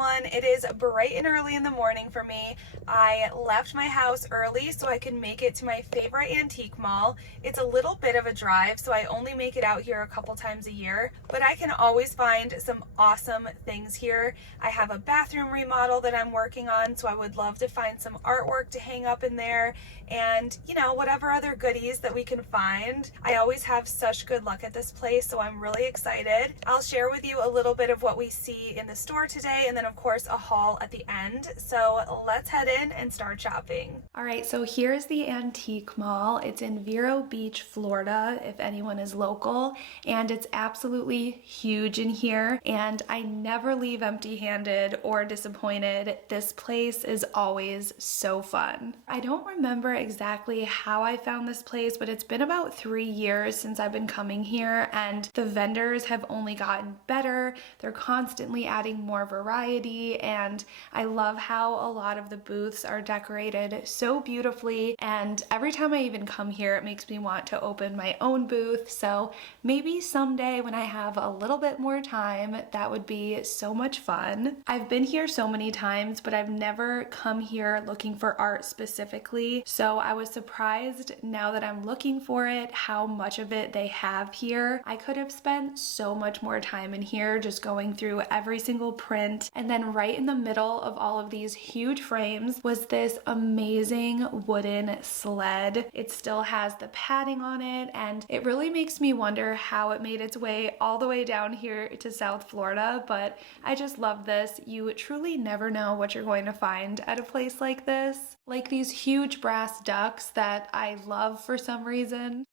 everyone. It is bright and early in the morning for me. I left my house early so I can make it to my favorite antique mall. It's a little bit of a drive, so I only make it out here a couple times a year, but I can always find some awesome things here. I have a bathroom remodel that I'm working on, so I would love to find some artwork to hang up in there and, you know, whatever other goodies that we can find. I always have such good luck at this place, so I'm really excited. I'll share with you a little bit of what we see in the store today, and then of course a haul at the end. So let's head in and start shopping. All right, so here's the antique mall. It's in Vero Beach, Florida, if anyone is local, and it's absolutely huge in here, and I never leave empty-handed or disappointed. This place is always so fun. I don't remember exactly how I found this place, but it's been about 3 years since I've been coming here, and the vendors have only gotten better. They're constantly adding more variety, and I love how a lot of the booths are decorated so beautifully, and every time I even come here it makes me want to open my own booth. So maybe someday when I have a little bit more time, that would be so much fun. I've been here so many times, but I've never come here looking for art specifically, so I was surprised now that I'm looking for it how much of it they have here. I could have spent so much more time in here just going through every single print, and then right in the middle of all of these huge frames was this amazing wooden sled. It still has the padding on it, and it really makes me wonder how it made its way all the way down here to South Florida, but I just love this. You truly never know what you're going to find at a place like this. Like these huge brass ducks that I love for some reason.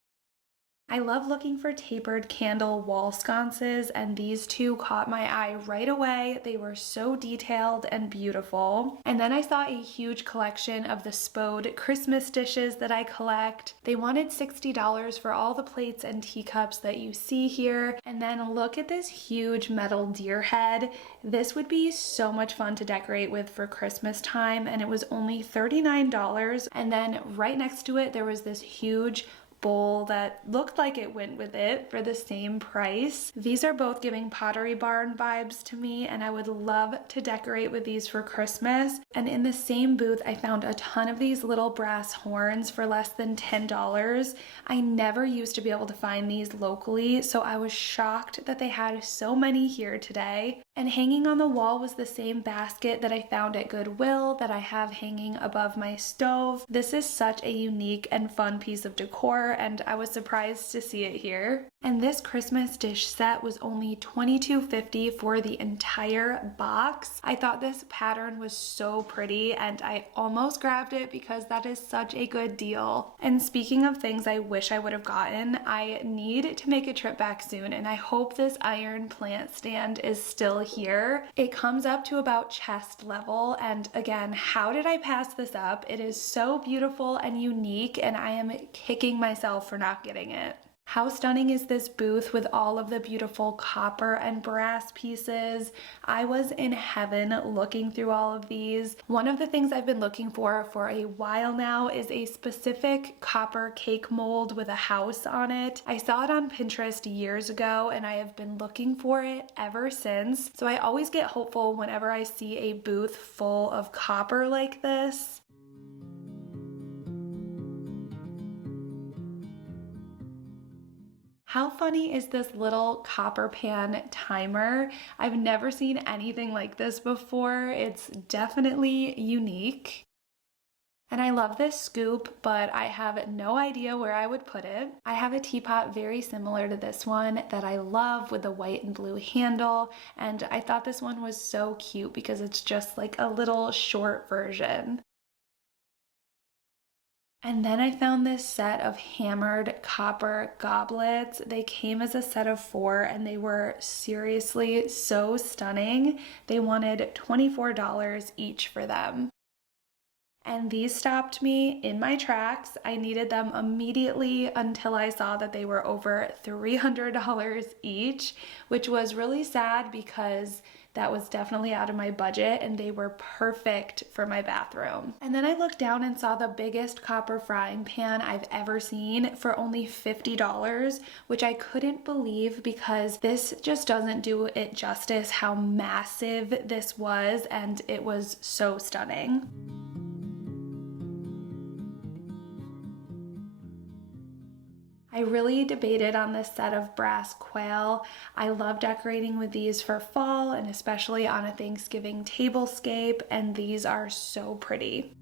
I love looking for tapered candle wall sconces, and these two caught my eye right away. They were so detailed and beautiful. And then I saw a huge collection of the Spode Christmas dishes that I collect. They wanted $60 for all the plates and teacups that you see here. And then look at this huge metal deer head. This would be so much fun to decorate with for Christmas time, and it was only $39. And then right next to it there was this huge bowl that looked like it went with it for the same price. These are both giving Pottery Barn vibes to me, and I would love to decorate with these for Christmas. And in the same booth I found a ton of these little brass horns for less than $10. I never used to be able to find these locally, so I was shocked that they had so many here today. And hanging on the wall was the same basket that I found at Goodwill that I have hanging above my stove. This is such a unique and fun piece of decor, and I was surprised to see it here. And this Christmas dish set was only $22.50 for the entire box. I thought this pattern was so pretty, and I almost grabbed it because that is such a good deal. And speaking of things I wish I would have gotten, I need to make a trip back soon, and I hope this iron plant stand is still here. It comes up to about chest level, and again, how did I pass this up? It is so beautiful and unique, and I am kicking myself for not getting it. How stunning is this booth with all of the beautiful copper and brass pieces? I was in heaven looking through all of these. One of the things I've been looking for a while now is a specific copper cake mold with a house on it. I saw it on Pinterest years ago, and I have been looking for it ever since. So I always get hopeful whenever I see a booth full of copper like this. How funny is this little copper pan timer? I've never seen anything like this before. It's definitely unique. And I love this scoop, but I have no idea where I would put it. I have a teapot very similar to this one that I love with the white and blue handle, and I thought this one was so cute because it's just like a little short version. And then I found this set of hammered copper goblets. They came as a set of 4, and they were seriously so stunning. They wanted $24 each for them. And these stopped me in my tracks. I needed them immediately until I saw that they were over $300 each, which was really sad because that was definitely out of my budget, and they were perfect for my bathroom. And then I looked down and saw the biggest copper frying pan I've ever seen for only $50, which I couldn't believe because this just doesn't do it justice how massive this was, and it was so stunning. I really debated on this set of brass quail. I love decorating with these for fall and especially on a Thanksgiving tablescape, and these are so pretty.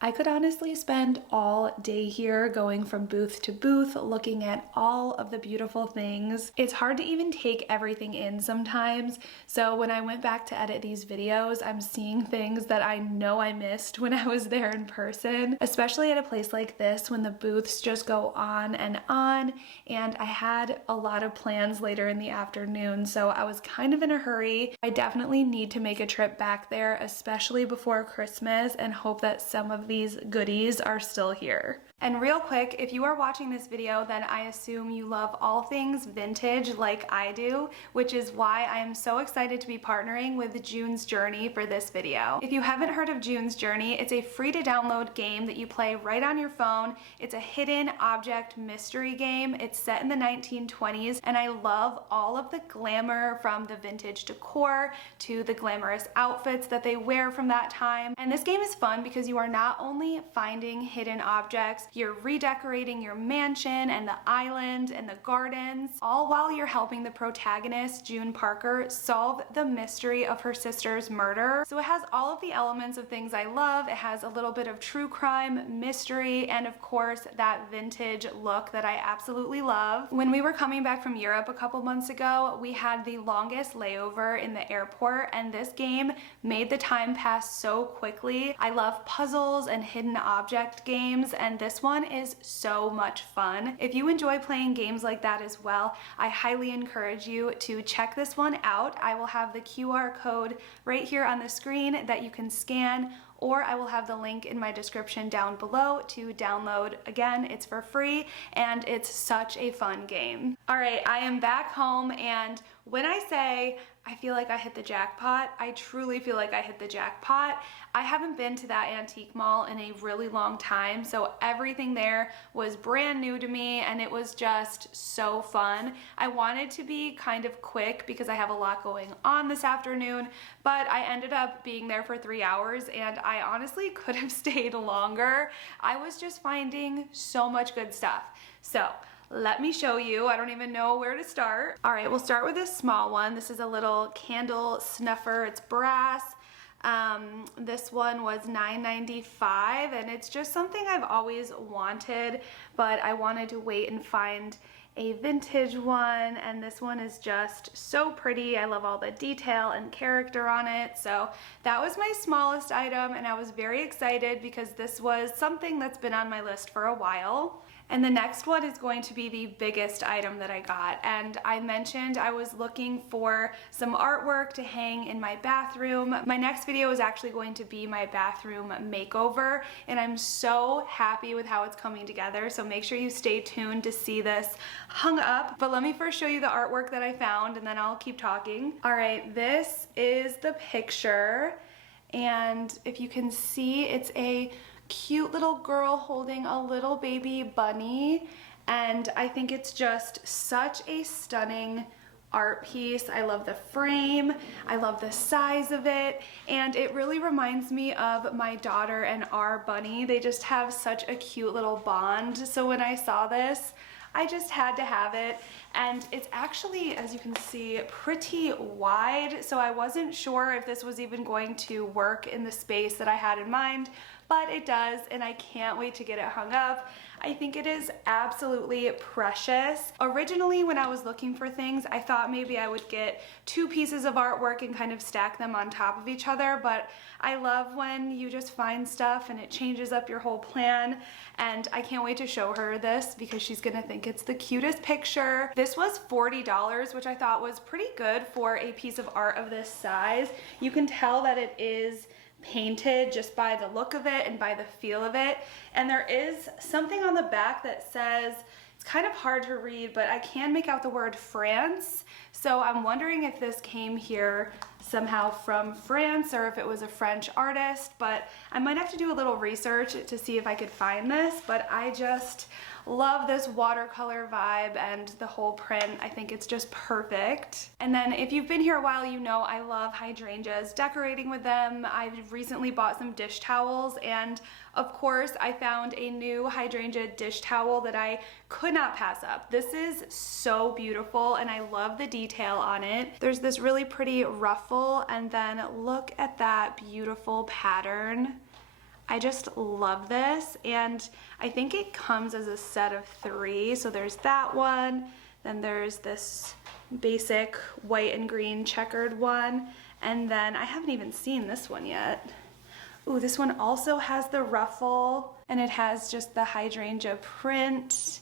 I could honestly spend all day here going from booth to booth looking at all of the beautiful things. It's hard to even take everything in sometimes, so when I went back to edit these videos, I'm seeing things that I know I missed when I was there in person, especially at a place like this when the booths just go on, and I had a lot of plans later in the afternoon, so I was kind of in a hurry. I definitely need to make a trip back there, especially before Christmas, and hope that some of these goodies are still here. And real quick, if you are watching this video, then I assume you love all things vintage like I do, which is why I am so excited to be partnering with June's Journey for this video. If you haven't heard of June's Journey, it's a free to download game that you play right on your phone. It's a hidden object mystery game. It's set in the 1920s, and I love all of the glamour from the vintage decor to the glamorous outfits that they wear from that time. And this game is fun because you are not only finding hidden objects, you're redecorating your mansion and the island and the gardens, all while you're helping the protagonist, June Parker, solve the mystery of her sister's murder. So it has all of the elements of things I love. It has a little bit of true crime, mystery, and of course that vintage look that I absolutely love. When we were coming back from Europe a couple months ago, we had the longest layover in the airport, and this game made the time pass so quickly. I love puzzles and hidden object games, and this one is so much fun. If you enjoy playing games like that as well, I highly encourage you to check this one out. I will have the QR code right here on the screen that you can scan, or I will have the link in my description down below to download. Again, it's for free and it's such a fun game. All right, I am back home, and when I say I feel like I hit the jackpot, I truly feel like I hit the jackpot. I haven't been to that antique mall in a really long time, so everything there was brand new to me, and it was just so fun. I wanted to be kind of quick because I have a lot going on this afternoon, but I ended up being there for 3 hours, and I honestly could have stayed longer. I was just finding so much good stuff. So let me show you. I don't even know where to start. All right, we'll start with this small one. This is a little candle snuffer. It's brass. This one was $9.95, and it's just something I've always wanted, but I wanted to wait and find a vintage one, and this one is just so pretty. I love all the detail and character on it. So that was my smallest item, and I was very excited because this was something that's been on my list for a while. And the next one is going to be the biggest item that I got. And I mentioned I was looking for some artwork to hang in my bathroom. My next video is actually going to be my bathroom makeover, and I'm so happy with how it's coming together. So make sure you stay tuned to see this hung up. But let me first show you the artwork that I found, and then I'll keep talking. All right, this is the picture. And if you can see, it's a cute little girl holding a little baby bunny, and I think it's just such a stunning art piece. I love the frame, I love the size of it, and it really reminds me of my daughter and our bunny. They just have such a cute little bond. So when I saw this, I just had to have it. And it's actually, as you can see, pretty wide, so I wasn't sure if this was even going to work in the space that I had in mind, but it does, and I can't wait to get it hung up. I think it is absolutely precious. Originally, when I was looking for things, I thought maybe I would get 2 pieces of artwork and kind of stack them on top of each other, but I love when you just find stuff and it changes up your whole plan, and I can't wait to show her this because she's gonna think it's the cutest picture. This was $40, which I thought was pretty good for a piece of art of this size. You can tell that it is painted just by the look of it and by the feel of it, and there is something on the back that says It's kind of hard to read, but I can make out the word France. So I'm wondering if this came here somehow from France or if it was a French artist, but I might have to do a little research to see if I could find this, but I just love this watercolor vibe and the whole print. I think it's just perfect. And then if you've been here a while, you know I love hydrangeas, decorating with them. I've recently bought some dish towels, and of course I found a new hydrangea dish towel that I could not pass up. This is so beautiful and I love the detail on it. There's this really pretty ruffle, and then look at that beautiful pattern. I just love this, and I think it comes as a set of 3. So there's that one, then there's this basic white and green checkered one, and then I haven't even seen this one yet. Ooh, this one also has the ruffle, and it has just the hydrangea print.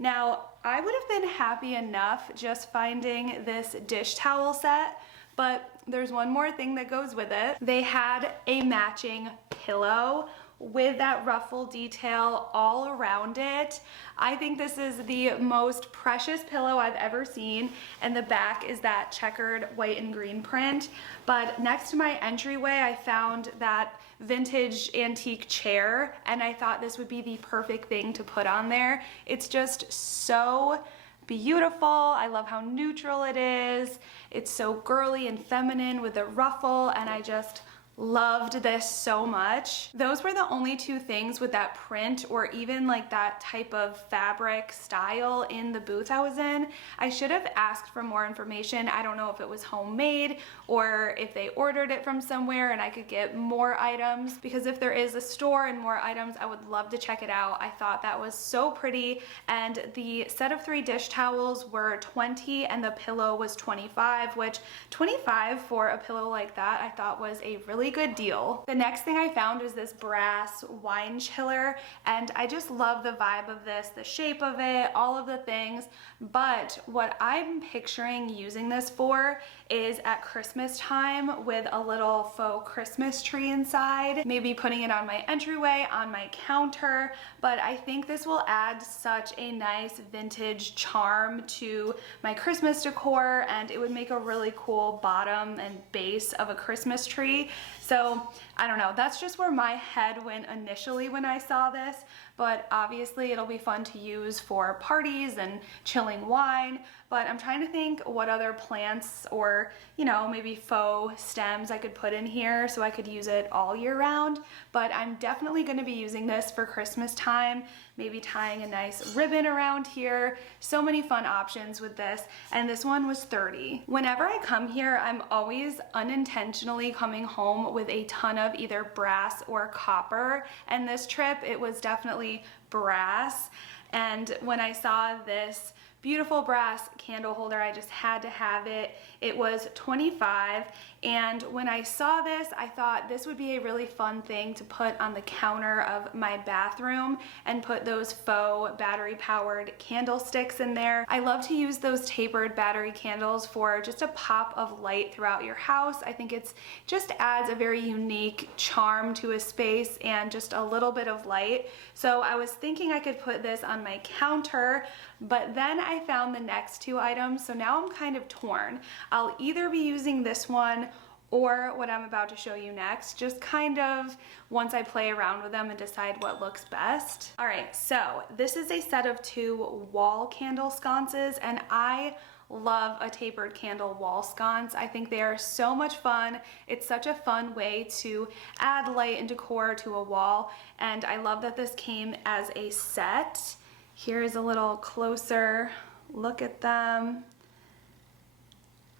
Now, I would have been happy enough just finding this dish towel set, but there's one more thing that goes with it. They had a matching pillow with that ruffle detail all around it. I think this is the most precious pillow I've ever seen, and the back is that checkered white and green print. But next to my entryway, I found that vintage antique chair, and I thought this would be the perfect thing to put on there. It's just so beautiful. I love how neutral it is. It's so girly and feminine with the ruffle, and I just loved this so much. Those were the only 2 things with that print or even like that type of fabric style in the booth I was in. I should have asked for more information. I don't know if it was homemade or if they ordered it from somewhere and I could get more items, because if there is a store and more items, I would love to check it out. I thought that was so pretty, and the set of 3 dish towels were $20 and the pillow was $25, which $25 for a pillow like that I thought was a really good deal. The next thing I found was this brass wine chiller, and I just love the vibe of this, the shape of it, all of the things. But what I'm picturing using this for is at Christmas time with a little faux Christmas tree inside, maybe putting it on my entryway, on my counter. But I think this will add such a nice vintage charm to my Christmas decor, and it would make a really cool bottom and base of a Christmas tree. So I don't know, that's just where my head went initially when I saw this, but obviously it'll be fun to use for parties and chilling wine. But I'm trying to think what other plants or, you know, maybe faux stems I could put in here so I could use it all year round. But I'm definitely going to be using this for Christmas time, maybe tying a nice ribbon around here. So many fun options with this, and this one was $30. Whenever I come here, I'm always unintentionally coming home with a ton of either brass or copper, and this trip it was definitely brass. And when I saw this beautiful brass candle holder, I just had to have it. It was $25, and when I saw this, I thought this would be a really fun thing to put on the counter of my bathroom and put those faux battery-powered candlesticks in there. I love to use those tapered battery candles for just a pop of light throughout your house. I think it's just adds a very unique charm to a space and just a little bit of light. So I was thinking I could put this on my counter, but then I found the next 2 items, so now I'm kind of torn. I'll either be using this one or what I'm about to show you next, just kind of once I play around with them and decide what looks best. All right, so this is a set of 2 wall candle sconces, and I love a tapered candle wall sconce. I think they are so much fun. It's such a fun way to add light and decor to a wall, and I love that this came as a set. Here's a little closer look at them.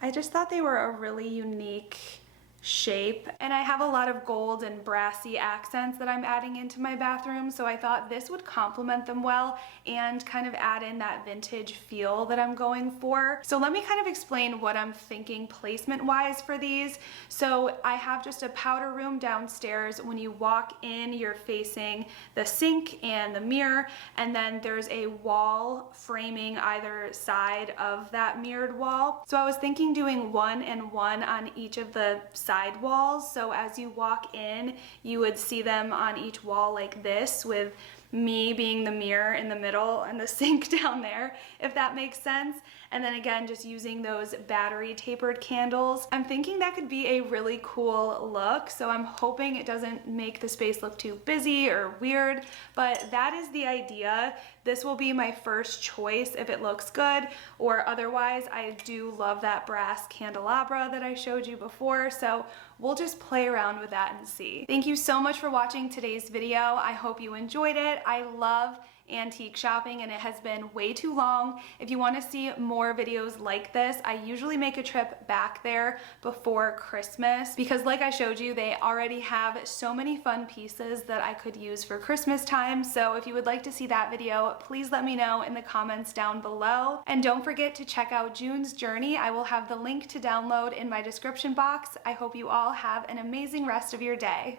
I just thought they were a really unique shape, and I have a lot of gold and brassy accents that I'm adding into my bathroom, so I thought this would complement them well and kind of add in that vintage feel that I'm going for. So let me kind of explain what I'm thinking placement wise for these. So I have just a powder room downstairs. When you walk in, you're facing the sink and the mirror, and then there's a wall framing either side of that mirrored wall. So I was thinking doing 1 and 1 on each of the side walls, so as you walk in you would see them on each wall like this, with me being the mirror in the middle and the sink down there, if that makes sense. And then again, just using those battery tapered candles. I'm thinking that could be a really cool look, so I'm hoping it doesn't make the space look too busy or weird, but that is the idea. This will be my first choice if it looks good, or otherwise I do love that brass candelabra that I showed you before, so we'll just play around with that and see. Thank you so much for watching today's video. I hope you enjoyed it. I love antique shopping and it has been way too long. If you want to see more videos like this, I usually make a trip back there before Christmas because like I showed you, they already have so many fun pieces that I could use for Christmas time. So if you would like to see that video, please let me know in the comments down below. And don't forget to check out June's journey. I will have the link to download in my description box. I hope you all have an amazing rest of your day.